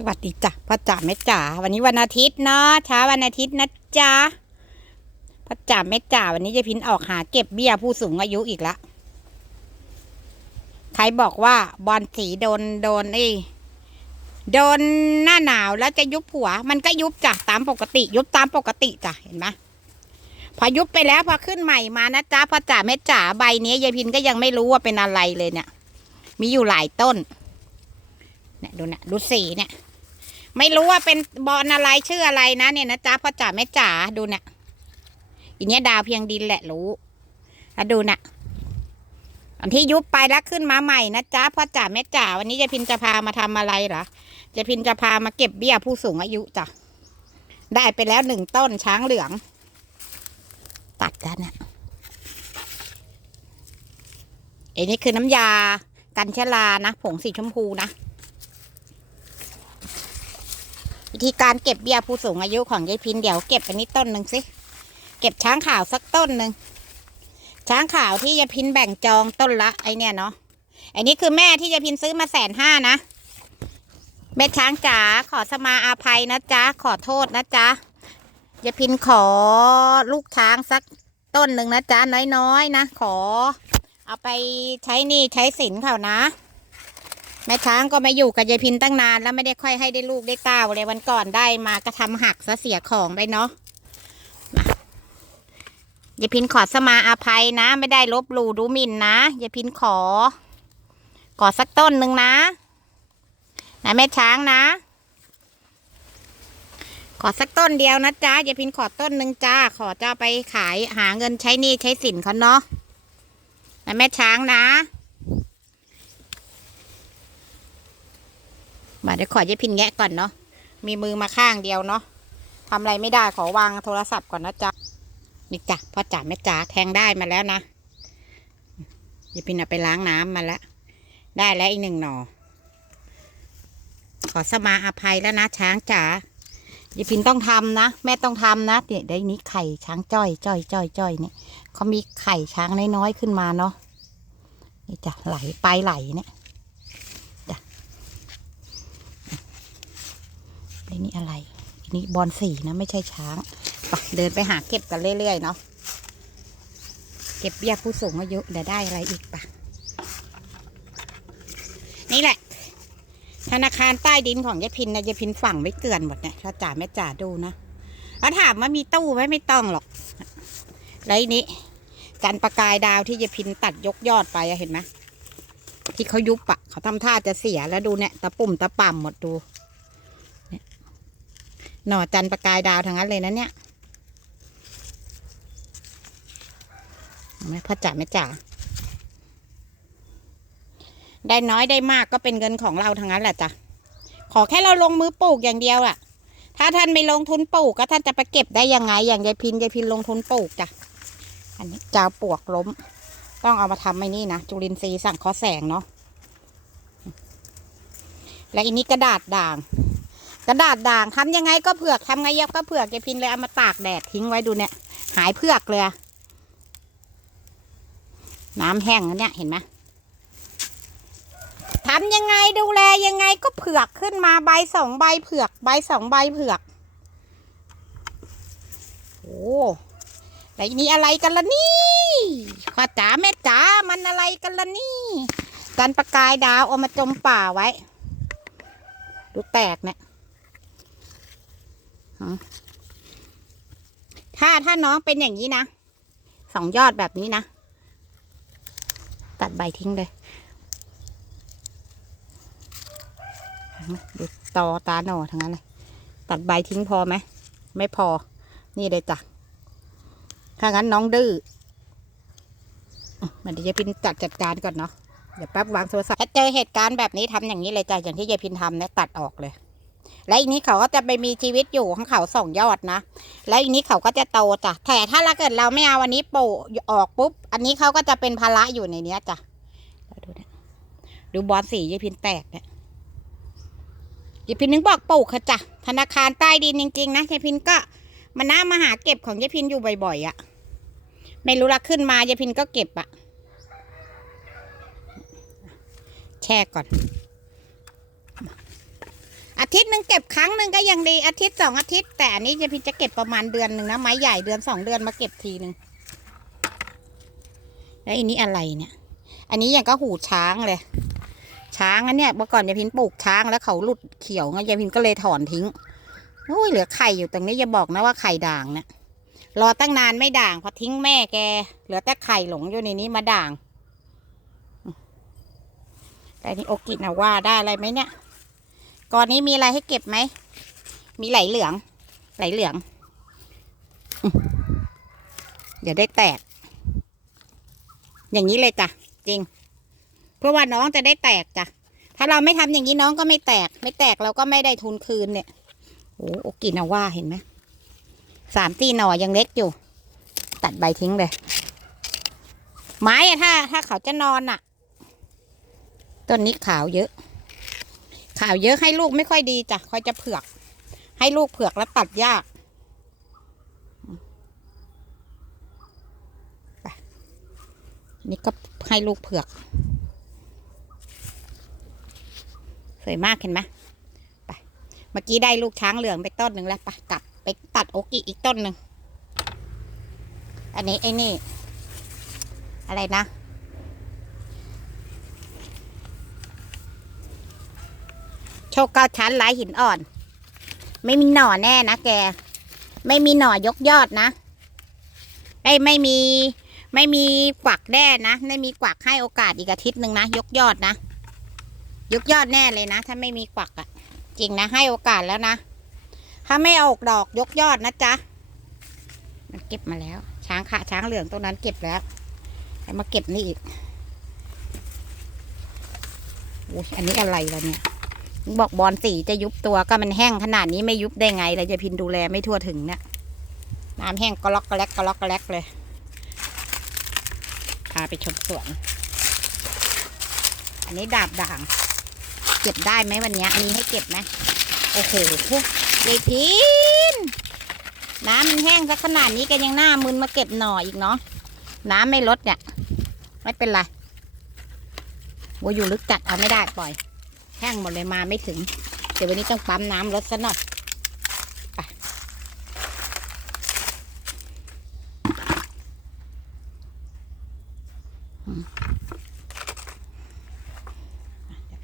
สวัสดีจ้ะพ่อจ๋าแม่จ๋าวันนี้วันอาทิตย์เนาะเช้าวันอาทิตย์นะจ๊ะพ่อจ๋าแม่จ๋าวันนี้จะพินออกหาเก็บเบี้ยผู้สูงอายุอีกละใครบอกว่าบอลสีโดนโดนไอ้โดนหน้าหนาวแล้วจะยุบหัว มันก็ยุบจ้ะตามปกติ ยุบตามปกติจ้ะเห็นไหมพอยุบไปแล้วพอขึ้นใหม่มานะจ๊ะพ่อจ๋าแม่จ๋าใบนี้ยายพินก็ยังไม่รู้ว่าเป็นอะไรเลยเนี่ย มีอยู่หลายต้นเนี่ยดูนะดูสีเนี่ย ไม่รู้ว่าเป็นบอลอะไรชื่ออะไรนะเนี่ยนะจ๊ะพ่อจ๋าแม่จ๋าดูเนี่ยอีเนี้ยดาวเพียงดินแหละรู้แล้วดูนะอันที่ยุบไปแล้วขึ้นมาใหม่นะจ๊ะพ่อจ๋าแม่จ๋าวันนี้จะพินจะพามาทำอะไรเหรอจะพินจะพามาเก็บเบี้ยผู้สูงอายุจ้ะได้ไปแล้วหนึ่งต้นช้างเหลือง ตัดแล้วเนี่ยไอ้นี่คือน้ำยากันชลานะ ผงสีชมพูนะ วิธีการเก็บเบี้ยผู้สูงอายุของยายพินเดี๋ยวเก็บอันนี้ต้นหนึ่งสิ เก็บช้างขาวสักต้นหนึ่ง ช้างขาวที่ยายพินแบ่งจองต้นละไอเนี่ยเนาะไอนี้คือแม่ที่ยายพินซื้อมาแสนห้านะ แม่ช้างจ๋าขอสมาอาภัยนะจ๊ะ ขอโทษนะจ๊ะยายพินขอลูกช้างสักต้นหนึ่งนะจ๊ะน้อยๆนะขอ เอาไปใช้นี่ใช้สินเขานะ แม่ช้างก็มาอยู่กับยายพินตั้งนานแล้วไม่ได้ค่อยให้ได้ลูกได้เต้าเลยวันก่อนได้มากระทำหักซะเสียของไปเนาะยายพินขอสมาอาภัยนะ ไม่ได้ลบหลู่ดูหมิ่นนะยายพินขอ ขอสักต้นหนึ่งนะนะแม่ช้างนะ ขอสักต้นเดียวนะจ๊ะยายพินขอต้นหนึ่งจ้า ขอจะไปขายหาเงินใช้หนี้ใช้สินเขาเนาะนะแม่ช้างนะ มาเดี๋ยวขอยายพินแงะก่อนเนาะ มีมือมาข้างเดียวเนาะทำอะไรไม่ได้ขอวางโทรศัพท์ก่อนนะจ๊ะ นี่จ้ะพ่อจ๋าแม่จ๋าแทงได้มาแล้วนะยายพินเอาไปล้างน้ำมาแล้ว ได้แล้วอีกหนึ่งหน่อ ขอสมาอภัยแล้วนะช้างจ๋ายายพินต้องทำนะ แม่ต้องทำนะเนี่ยได้นี้ไข่ช้างจ้อยจ้อยจ้อยจ้อยเนี่ยเขามีไข่ช้างน้อยๆขึ้นมาเนาะนี่จ้ะไหลไปไหลเนี่ย ไอ้นี่อะไรอันนี้บอลสีนะไม่ใช่ช้างไปเดินไปหาเก็บกันเรื่อยๆเนาะเก็บเบี้ยผู้สูงอายุเดี๋ยวได้อะไรอีกปะนี่แหละ ธนาคารใต้ดินของยายพินนะยายพินฝั่งไว้เกลื่อนหมดเนี่ยถ้าจ่าแม่จ่าดูนะแล้วถามว่ามีตู้ไหมไม่ต้องหรอกแล้วอันนี้จันประกายดาวที่ยายพินตัดยกยอดไปเห็นไหมที่เขายุบอะเขาทำท่าจะเสียแล้วดูเนี่ยตะปุ่มตะป่ำหมดดู หน่อจันประกายดาวทั้งนั้นเลยนะเนี่ยไหมพ่อจ๋าแม่จ๋าได้น้อยได้มากก็เป็นเงินของเราทั้งนั้นแหละจ้ะขอแค่เราลงมือปลูกอย่างเดียวอะถ้าท่านไม่ลงทุนปลูกก็ท่านจะไปเก็บได้ยังไง อย่างยายพินยายพินลงทุนปลูกจ้ะอันนี้จาวปลวกล้ม ต้องเอามาทำไอ้นี่นะจุลินทรีย์สั่งขอแสงเนาะและอันนี้กระดาษด่าง กระดาษด่างทำยังไงก็เผือกทำไงยับก็เผือกยายพินเลยเอามาตากแดดทิ้งไว้ดูเนี่ย หายเผือกเลยน้ำแห้งแล้วเนี่ยเห็นไหมทำยังไงดูแลยังไงก็เผือกขึ้นมาใบสองใบเผือก ใบสองใบเผือกโอ้แล้วอันนี้อะไรกันล่ะนี่ข้าจ๋าแม่จ๋ามันอะไรกันล่ะนี่จันประกายดาวเอามาจมป่าไว้ ดูแตกเนี่ย ถ้าถ้าน้องเป็นอย่างนี้นะสองยอดแบบนี้นะ ตัดใบทิ้งเลยดูตอตาหน่อทั้งนั้นเลยตัดใบทิ้งพอไหมไม่พอ นี่เลยจ้ะถ้างั้นน้องดื้อมันเดี๋ยวยายพินจัดจัดการก่อนเนาะเดี๋ยวแป๊บวางโทรศัพท์ถ้าเจอเหตุการณ์แบบนี้ทำอย่างนี้เลยจ้ะอย่างที่ยายพินทำเนี่ยตัดออกเลย และอีกนี้เขาก็จะไปมีชีวิตอยู่ของเขาสองยอดนะ แล้วอีกนี้เขาก็จะโตจ้ะแต่ถ้าเราเกิดเราไม่เอาอันนี้ปลูกออกปุ๊บ อันนี้เขาก็จะเป็นภาระอยู่ในเนี้ยจ้ะดูเนี่ยดูบอลสียายพินแตกเนี่ยยายพินนึงบอกปลูกค่ะจ้ะธนาคารใต้ดินจริง ๆ นะยายพินก็มาน้ามาหาเก็บของยายพินอยู่บ่อยๆอะ่ะ ไม่รู้ละขึ้นมายายพินก็เก็บอะ่ะแช่ก่อน อาทิตย์หนึ่งเก็บครั้งหนึ่งก็ยังดีอาทิตย์สองอาทิตย์ แต่อันนี้จะพินจะเก็บประมาณเดือนหนึ่งนะไม้ใหญ่เดือนสองเดือนมาเก็บทีหนึ่งแล้วอันนี้อะไรเนี่ย อันนี้อย่างก็หูช้างเลย ช้างอันเนี้ยเมื่อก่อนยายพินปลูกช้างแล้วเขาหลุดเขียวไงยายพินก็เลยถอนทิ้งโอ้ยเหลือไข่อยู่ตรงนี้อย่าบอกนะว่าไข่ด่างเนี่ยรอตั้งนานไม่ด่างพอทิ้งแม่แก เหลือแต่ไข่หลงอยู่ในนี้มาด่างแต่นี่โอกินาว่าได้อะไรไหมเนี่ย ก่อนนี้มีอะไรให้เก็บไหม มีไหลเหลือง ไหลเหลืองอืมเดี๋ยวได้แตก อย่างนี้เลยจ้ะ จริง เพื่อว่าน้องจะได้แตกจ้ะ ถ้าเราไม่ทำอย่างนี้น้องก็ไม่แตก ไม่แตกเราก็ไม่ได้ทุนคืนเนี่ยโอ้โอกินาว่าเห็นไหมสามตีหน่อยังเล็กอยู่ ตัดใบทิ้งเลย ไม้อะถ้า ถ้าเขาจะนอนอะต้นนี้ขาวเยอะ ข่าวเยอะให้ลูกไม่ค่อยดีจ้ะคอยจะเผือก ให้ลูกเผือกแล้วตัดยากไปนี่ก็ให้ลูกเผือก สวยมากเห็นไหมไป เมื่อกี้ได้ลูกช้างเหลืองไปต้นหนึ่งแล้วไปกลับไปตัดโอกิอีกต้นหนึ่ง อันนี้ไอ้นี่ อะไรนะ โชคเก้าชั้นหลายหินอ่อน ไม่มีหน่อแน่นะแก ไม่มีหน่อยกยอดนะไม่ไม่มี ไม่มีกวักแน่นะไม่มีกวักให้โอกาสอีกอาทิตย์หนึ่งนะยกยอดนะยกยอดแน่เลยนะ ถ้าไม่มีกวักอะจริงนะ ให้โอกาสแล้วนะ ถ้าไม่ออกดอกยกยอดนะจ๊ะมันเก็บมาแล้ว ช้างขาช้างเหลืองตรงนั้นเก็บแล้วแล้วมาเก็บนี่อีกโอ้ยอันนี้อะไรล่ะเนี่ย บอกบอลสีจะยุบตัวก็มันแห้งขนาดนี้ไม่ยุบได้ไงเราจะพินดูแลไม่ทั่วถึงเนี่ยน้ำแห้งก็ล็อกก็แลกก็ล็อกก็แลกเลยพาไปชมสวน อันนี้ดาบด่าง เก็บได้ไหมวันนี้มีให้เก็บไหมโอ้โหยายพินน้ำมันแห้งสักขนาดนี้กันยังหน้ามึนมาเก็บหน่ออีกเนาะน้ำไม่ลดเนี่ย ไม่เป็นไรวัวอยู่ลึกจัดเอาไม่ได้ปล่อย แห้งหมดเลยมาไม่ถึง เดี๋ยววันนี้ต้องปั๊มน้ำลดซะหน่อยไป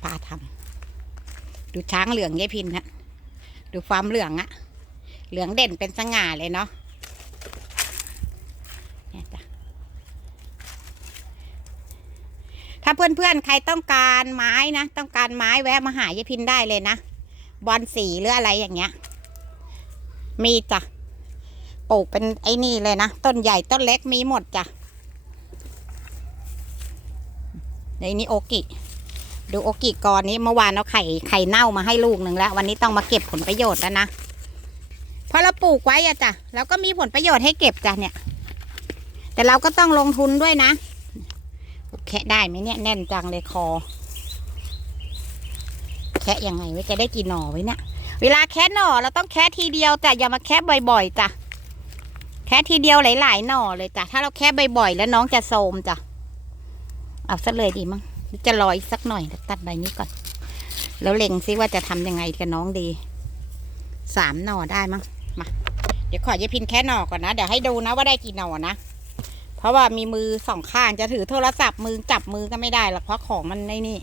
ป้าทำดูช้างเหลืองยายพินฮะดูความเหลืองอะเหลืองเด่นเป็นสง่าเลยเนาะเนี่ยจ้ะถ้า เพื่อนๆ ใครต้องการไม้นะ ต้องการไม้แวะมาหายายพินได้เลยนะ บอลสีหรืออะไรอย่างเงี้ย มีจ้ะ ปลูกเป็นไอ้นี่เลยนะ ต้นใหญ่ต้นเล็กมีหมดจ้ะในนี้โอกิ ดูโอกิกรนี้เมื่อวานเอาไข่ไข่เน่ามาให้ลูกหนึ่งแล้ว วันนี้ต้องมาเก็บผลประโยชน์แล้วนะเพราะเราปลูกไว้อะจ้ะแล้วก็มีผลประโยชน์ให้เก็บจ้ะเนี่ย แต่เราก็ต้องลงทุนด้วยนะ แคะได้ไหมเนี่ยแน่นจังเลยคอ แคะยังไงไว้จะได้กี่หน่อไว้เนี่ยเวลาแคะหน่อเราต้องแคะทีเดียวจ้ะอย่ามาแคะบ่อยๆจ้ะแคะทีเดียวหลายๆหน่อเลยจ้ะถ้าเราแคะบ่อยๆแล้วน้องจะโทมจ้ะเอาซะเลยดีมั้งจะรออีกสักหน่อยตัดใบนี้ก่อน แล้วเล็งซิว่าจะทำยังไงกับน้องดีสามหน่อได้มั้งมาเดี๋ยวขอยายพินแค่หน่อก่อนนะ เดี๋ยวให้ดูนะว่าได้กี่หน่อนะ ราะว่ามีมือสองข้างจะถือโทรศัพท์มือจับมือก็ไม่ได้หรอกเพราะของมันในนี่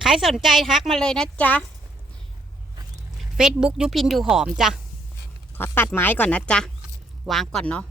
ใครสนใจทักมาเลยนะจ๊ะ Facebook ยุพินอยู่หอมจ้ะ ขอตัดไม้ก่อนนะจ๊ะ วางก่อนเนาะ